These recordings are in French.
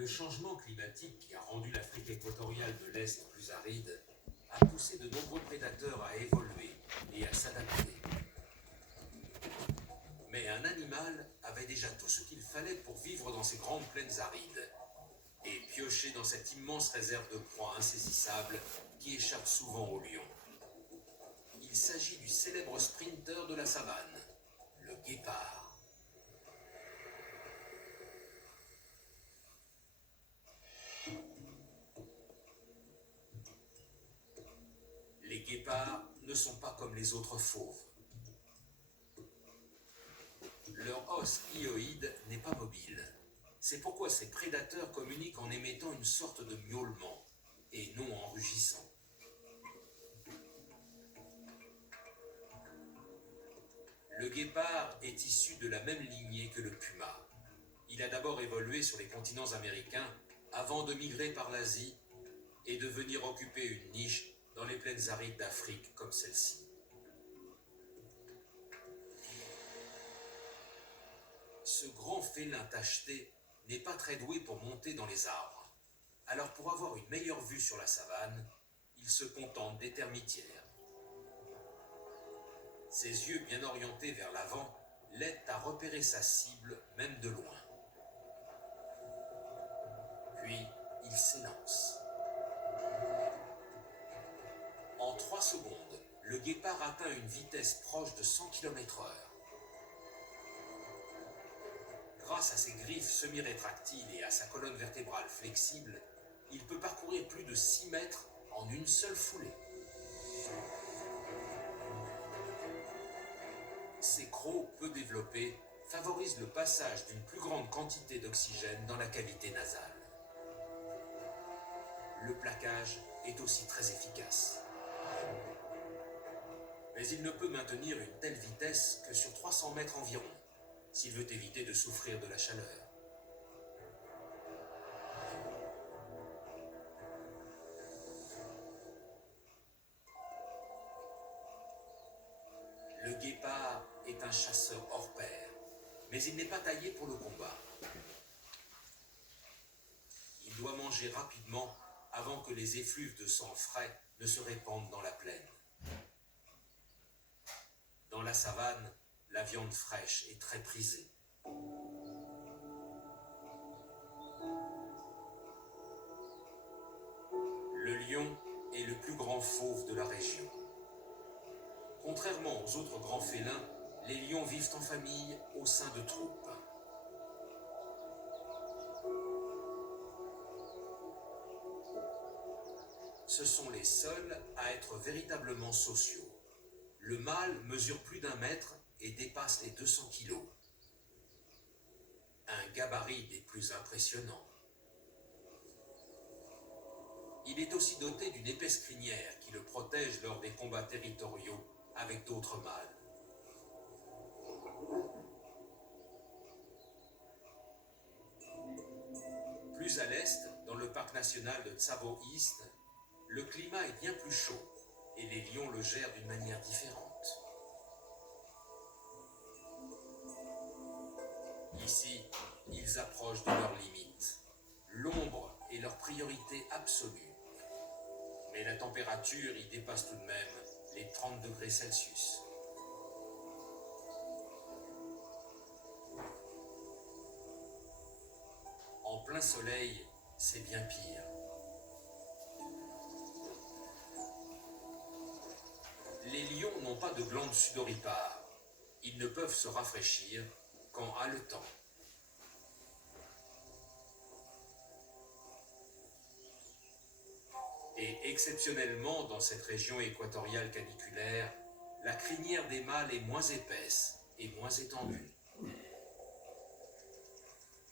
Le changement climatique qui a rendu l'Afrique équatoriale de l'Est plus aride a poussé de nombreux prédateurs à évoluer et à s'adapter. Mais un animal avait déjà tout ce qu'il fallait pour vivre dans ces grandes plaines arides et piocher dans cette immense réserve de proies insaisissables qui échappe souvent aux lions. Il s'agit du célèbre sprinter de la savane, le guépard. Les guépards ne sont pas comme les autres fauves. Leur os hyoïde n'est pas mobile. C'est pourquoi ces prédateurs communiquent en émettant une sorte de miaulement, et non en rugissant. Le guépard est issu de la même lignée que le puma. Il a d'abord évolué sur les continents américains avant de migrer par l'Asie et de venir occuper une niche dans les plaines arides d'Afrique comme celle-ci. Ce grand félin tacheté n'est pas très doué pour monter dans les arbres. Alors pour avoir une meilleure vue sur la savane, il se contente des termitières. Ses yeux bien orientés vers l'avant l'aident à repérer sa cible même de loin. Puis il s'élance. En 3 secondes, le guépard atteint une vitesse proche de 100 km/h. Grâce à ses griffes semi-rétractiles et à sa colonne vertébrale flexible, il peut parcourir plus de 6 mètres en une seule foulée. Ses crocs peu développés favorisent le passage d'une plus grande quantité d'oxygène dans la cavité nasale. Le plaquage est aussi très efficace. Mais il ne peut maintenir une telle vitesse que sur 300 mètres environ, s'il veut éviter de souffrir de la chaleur. Le guépard est un chasseur hors pair, mais il n'est pas taillé pour le combat. Il doit manger rapidement avant que les effluves de sang frais ne se répandent dans la plaine. Dans la savane, la viande fraîche est très prisée. Le lion est le plus grand fauve de la région. Contrairement aux autres grands félins, les lions vivent en famille au sein de troupes. Ce sont les seuls à être véritablement sociaux. Le mâle mesure plus d'1 mètre et dépasse les 200 kilos. Un gabarit des plus impressionnants. Il est aussi doté d'une épaisse crinière qui le protège lors des combats territoriaux avec d'autres mâles. Plus à l'est, dans le parc national de Tsavo East, le climat est bien plus chaud et les lions le gèrent d'une manière différente. Ici, ils approchent de leurs limites. L'ombre est leur priorité absolue. Mais la température y dépasse tout de même les 30 degrés Celsius. En plein soleil, c'est bien pire. Les lions n'ont pas de glandes sudoripares. Ils ne peuvent se rafraîchir qu'en haletant. Et exceptionnellement, dans cette région équatoriale caniculaire, la crinière des mâles est moins épaisse et moins étendue.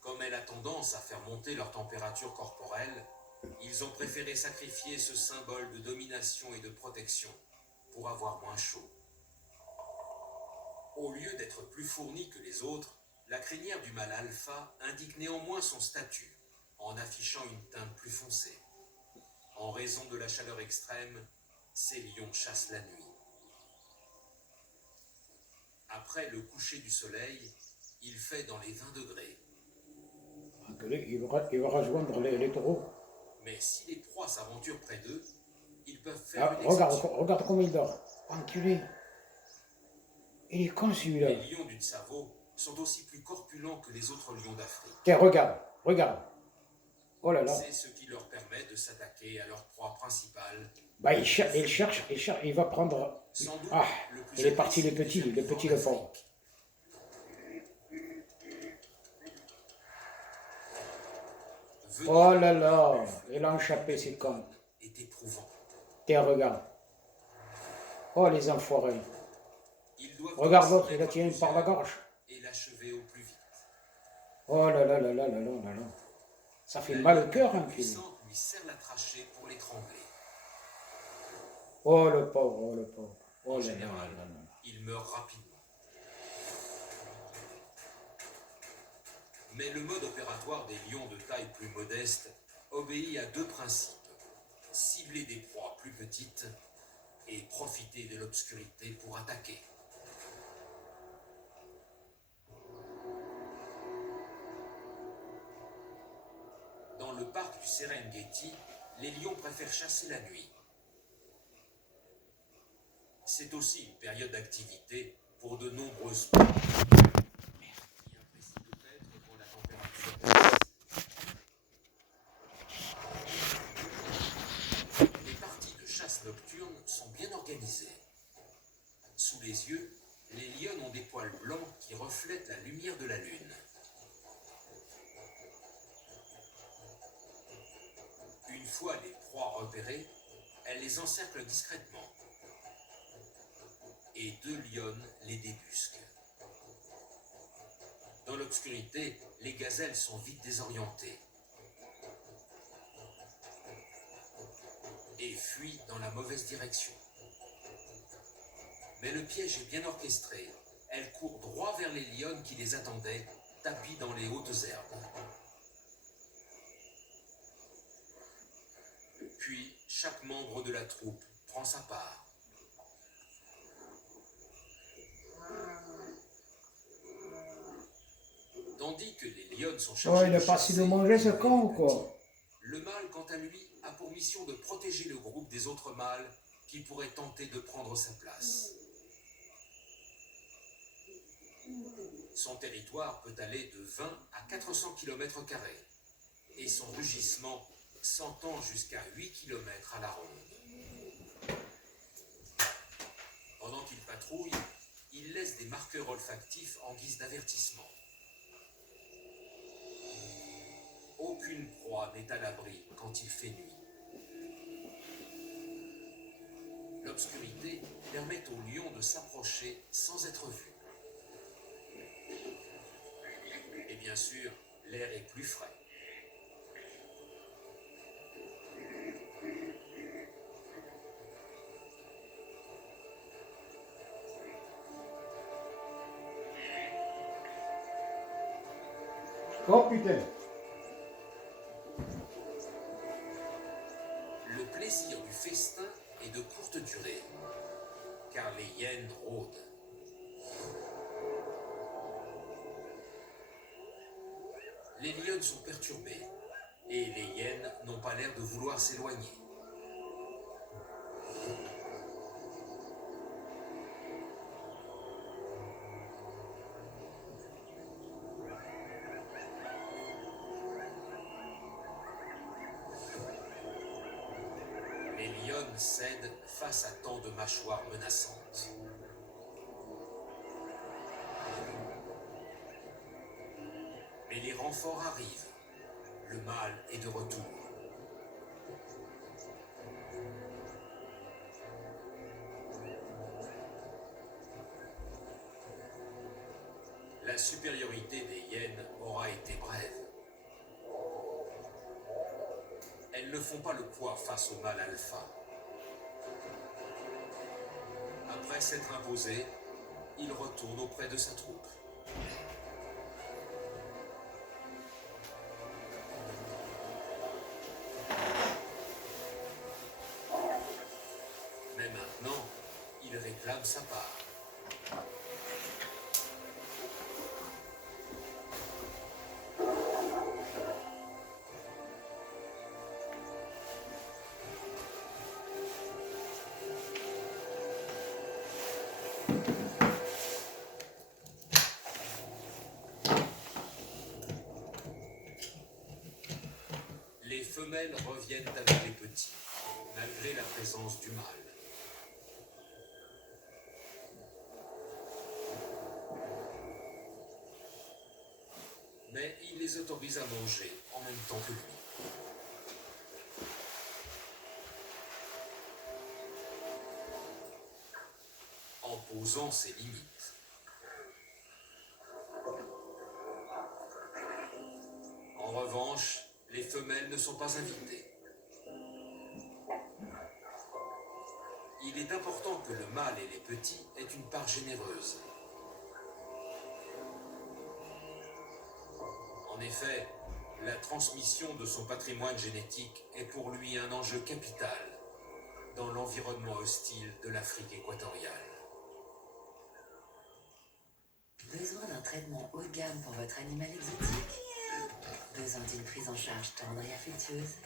Comme elle a tendance à faire monter leur température corporelle, ils ont préféré sacrifier ce symbole de domination et de protection pour avoir moins chaud. Au lieu d'être plus fournie que les autres, la crinière du mâle alpha indique néanmoins son statut, en affichant une teinte plus foncée. En raison de la chaleur extrême, ces lions chassent la nuit. Après le coucher du soleil, il fait dans les 20 degrés. il va rejoindre les taureaux. Mais si les proies s'aventurent près d'eux, ils peuvent Ah, faire une regarde, exception. regarde comment il dort. Enculé. Il est con celui-là. Les lions du Tsavo sont aussi plus corpulents que les autres lions d'Afrique. Tiens, regarde, regarde. Oh là là. C'est ce qui leur permet de s'attaquer à leur proie principale. Bah, il cherche, il va prendre... Sans doute, Ah, le plus il est parti le agressif petit, des le herbivores pauvre. d'Afrique. Venir Oh là du là, buffle il a échappé, c'est con. est éprouvant. Tiens, regarde. Oh, les enfoirés. Ils doivent Regarde donc l'autre, s'y il la mettre tient par la plusieurs gorge. et l'achever au plus vite. Oh là là là là là là là là. Ça fait La mal au lionne cœur, la hein, plus puis. puissante lui serre la trachée pour l'étrangler. Oh le pauvre, oh le pauvre. Oh En là là général, là là. il meurt rapidement. Mais le mode opératoire des lions de taille plus modeste obéit à deux principes. Cibler des proies plus petites et profiter de l'obscurité pour attaquer. Dans le parc du Serengeti, les lions préfèrent chasser la nuit. C'est aussi une période d'activité pour de nombreuses proies, qui apprécient peut-être quand la température baisse. Les parties de chasse nocturne sont bien organisées. Sous les yeux, les lionnes ont des poils blancs qui reflètent la lumière de la lune. Une fois les proies repérées, elles les encerclent discrètement. Et deux lionnes les débusquent. Dans l'obscurité, les gazelles sont vite désorientées et fuient dans la mauvaise direction. Mais le piège est bien orchestré. Elles courent droit vers les lionnes qui les attendaient, tapies dans les hautes herbes. Puis, chaque membre de la troupe prend sa part. Tandis que les lionnes sont Oh, chargées il de a pas su chasser de manger et ce d'élever con, les quoi. petits, le mâle, quant à lui, a pour mission de protéger le groupe des autres mâles qui pourraient tenter de prendre sa place. Son territoire peut aller de 20 à 400 km² et son rugissement s'entend jusqu'à 8 km à la ronde. Pendant qu'il patrouille, il laisse des marqueurs olfactifs en guise d'avertissement. Aucune proie n'est à l'abri quand il fait nuit. L'obscurité permet aux lions de s'approcher sans être vus. Et bien sûr, l'air est plus frais. Oh putain. Le plaisir du festin est de courte durée, car les hyènes rôdent. Les lionnes sont perturbées, et les hyènes n'ont pas l'air de vouloir s'éloigner. Les lionnes cèdent face à tant de mâchoires menaçantes. Mais les renforts arrivent. Le mâle est de retour. La supériorité des hyènes aura été brève. Elles ne font pas le poids face au mâle alpha. Après s'être imposé, il retourne auprès de sa troupe. Mais maintenant, il réclame sa part. femelles reviennent avec les petits, malgré la présence du mâle. Mais il les autorise à manger en même temps que lui. En posant ses limites. En revanche, les femelles ne sont pas invitées. Il est important que le mâle et les petits aient une part généreuse. En effet, la transmission de son patrimoine génétique est pour lui un enjeu capital dans l'environnement hostile de l'Afrique équatoriale. Besoin d'un traitement haut de gamme pour votre animal exotique? Besoin d'une prise en charge tendre et affectueuse?